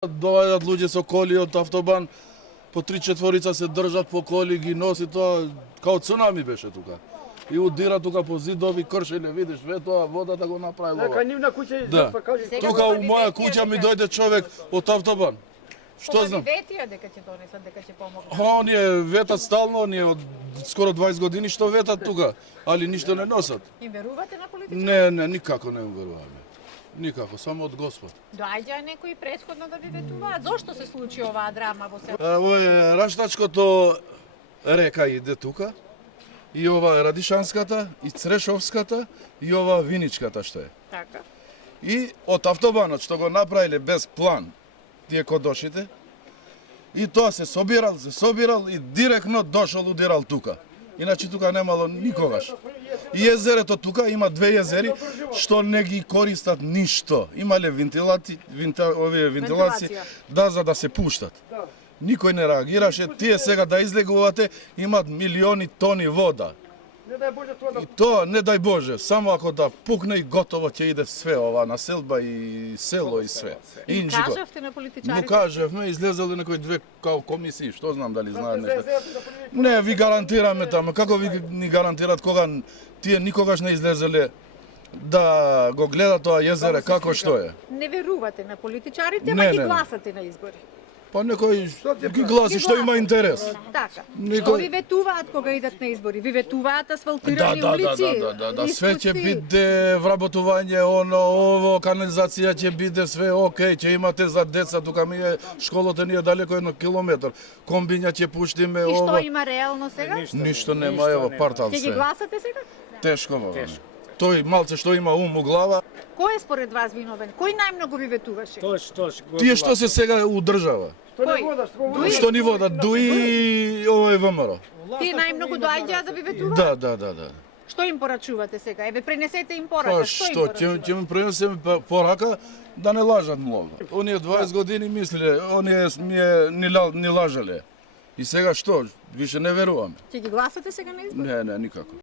Доаѓаат луѓе со коли од автобан, по 3-4 се држат по коли, ги носи тоа, као цунами беше тука. И удира тука по зидови, кршеле, видиш, све тоа, водата го направила. Нека нивна куќа Да. Тука у моја ветија куќа ми дека- дојде човек од автобан. Што знам? Ветија дека ќе донесат, дека ќе помогнат. Оние ветат стално, оние од скоро 20 години што ветат тука, али ништо не носат. Им верувате на политичари? Не, никако не им веруваме. Никако, само од Господ. Доаѓа некои претходно да ви ветуваат. Зошто се случи оваа драма во село? Ово е Раштачкото река иде тука, и ова е Радишанската, и Црешовската, и ова Виничката што е. Така. И од автобанот што го направиле без план, тие кодошите, и тоа се собирал и директно дошол удирал тука. Иначе тука немало никогаш. И езерето тука има 2 езери што не ги користат ништо. Имале вентилации, Вентилација. да, за да се пуштат. Никој не реагираше. Тие сега да излегувате имат милиони тони вода. Не дај Боже тоа да И тоа, не дај Боже, само ако да пукне и готово ќе иде све ова населба и село и све. Инџико. Кажавте на Но политичарите? кажевме, излезеле некои 2 као комисии, што знам дали знаат нешто. Не, ви гарантираме тamo, како ви ни гарантират кога тие никогаш не излезеле да го гледат тоа езере како што е. Не верувате на политичарите, Не, ама ги не, не. гласате на избори. Па некој ги гласи што има интерес. Така. Никој- Што ви ветуваат кога идат на избори? Ви ветуваат асфалтирани улици? Све ќе испусти? биде вработување, ово, канализација ќе биде све окей, ќе имате за деца, тука ми е школата ни е далеко 1 километар. Комбиња ќе пуштиме, И што ово. има реално сега? Ништо нема, ево, партал Ќе ги се. гласате сега? Тешко, бе. Тој малце што има ум у глава, Кој е според вас виновен? Кој најмногу ви ветуваше? тие што се сега у држава. Што не Кој? водаш, што Дуи? Што ни водат, дуи ово е ВМРО. Тие најмногу доаѓаат да ви ветуваат? Да. Што им порачувате сега? Еве пренесете им Па порака. Што им што, порачувате? ќе ми пренесеме порака да не лажат многу. Оние 20 години мислеле, оние ни лажале. И сега што? Више не веруваме. Ќе ги гласате сега на избори? Не, никако.